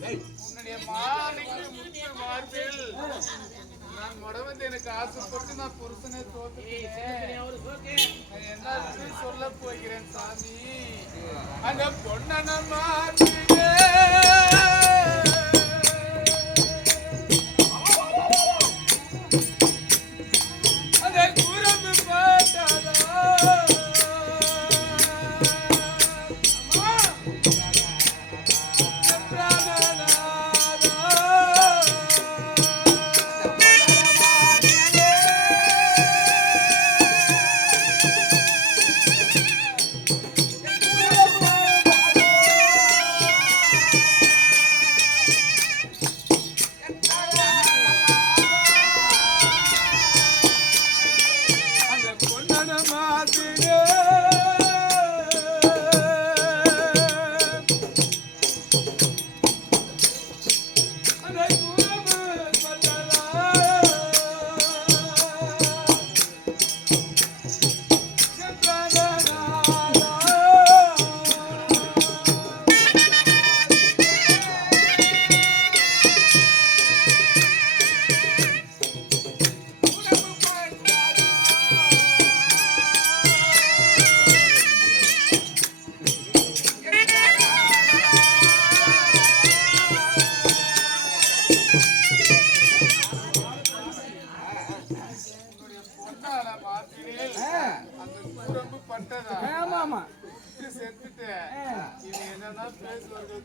உன்னுடைய மாணிக்கு முத்து மார்பில் நான் முடவந்து எனக்கு ஆசைப்பட்டு நான் புருஷனை தோத்துட்டேன். என்ன சொல்ல போகிறேன் சாமி, அந்த பொண்ணன மாத்தியே அந்த குரம்பு பாட்டாதா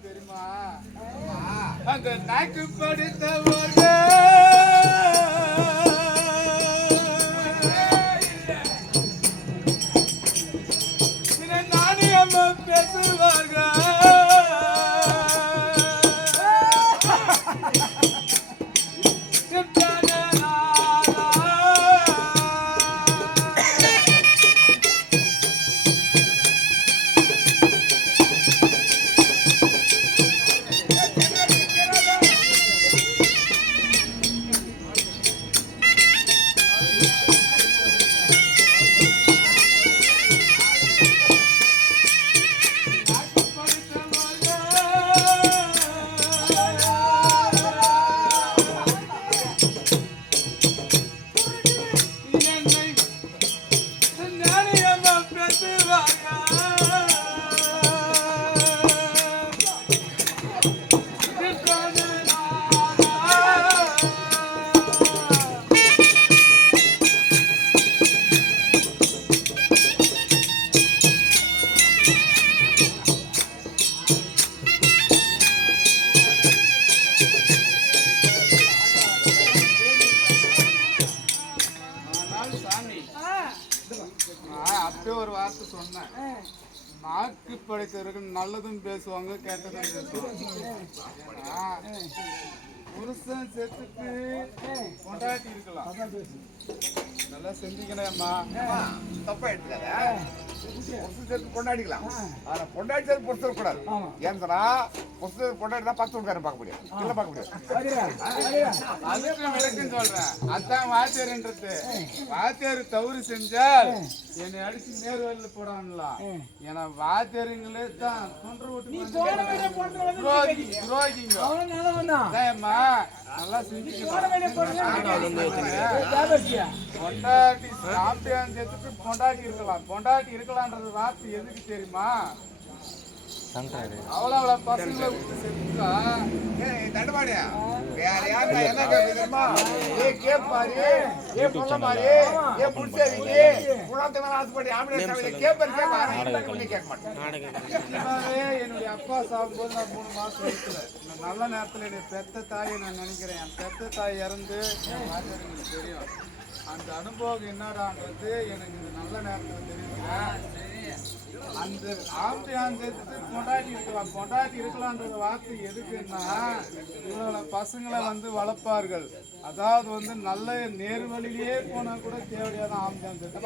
தெரியுமா? அந்த நாக்கு படித்தவர்கள் நாணயம் பேசுவார்கள். அப்பயே ஒரு வார்த்தை சொன்னேன், நாக்கு படைத்தவர்கள் நல்லதும் பேசுவாங்க கெட்டதும் பேசுவாங்க. புருஷன் செத்துட்டு கொண்டாட்டி இருக்கலாம், நல்லா செஞ்சுக்கணும்மா. தப்பா எடுத்துக்காத, புருஷன் சேர்த்து கொண்டாடிக்கலாம். ஆனா கொண்டாடி சேர்த்து புருஷன் கூடாது. ஏன்னா புருஷன் கொண்டாடி தான் பத்து வீட்டுக்காரன் பார்க்க முடியும், இல்ல பார்க்க முடியாது. அதுக்கு விளக்கம் சொல்றேன். அதான் வாத்தியார்ன்றது. வாத்தியார் தவறு செஞ்சால் என்னை அடிச்சு நேர்வழியில போடான்லாம். ஏன்னா வாத்தியாருங்களே தான் தொன்று விட்டு துரோகிங்க. நல்லா பொண்டாட்டி சாப்பிட்டான்னு சேர்த்துட்டு பொண்டாட்டி இருக்கலாம். பொண்டாட்டி இருக்கலாம்ன்றது வார்த்தை எதுக்கு தெரியுமா? அவ்வளவு பசங்களை விட்டு செத்துட்டா தடுமாடியா வேற யாருன்னா என்ன கேட்குமா? ஏ கேப்பாரு, ஏ புள்ள மாதிரி, ஏ புடிச்சவங்க குளத்தை ஆசைப்படி ஆம்பளை கேட்பாரு கேட்க மாட்டேன். என்னுடைய அப்பா சாப்பிடும்போது நான் 3 மாசம் வயசுல நல்ல நேரத்துல என்னுடைய பெத்த தாயை நான் நினைக்கிறேன். என் பெத்த தாய் இறந்து எனக்கு தெரியும். அந்த அனுபவம் என்னடான்றது எனக்கு இந்த நல்ல நேரத்துல தெரியுங்க. அந்த ஆம்பளையான் சேர்த்துட்டு பொண்டாட்டி இருக்கலாம். பொண்டாட்டி இருக்கலாம்ன்ற வார்த்தை எதுக்குன்னா, இவ்வளவு பசங்களை வந்து வளர்ப்பார்கள். அதாவது வந்து நல்ல நேர்வழியிலே போனா கூட தேவையான ஆம்பளையான் சேர்த்து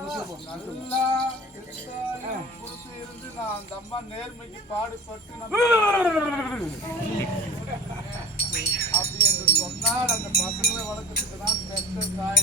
நல்லா இருந்து நான் அந்த அம்மா நேர்மைக்கு பாடுபட்டு அப்படி என்று சொன்னால் அந்த பசங்களை வளர்க்கறதுக்கு தான் பெற்ற தாய்.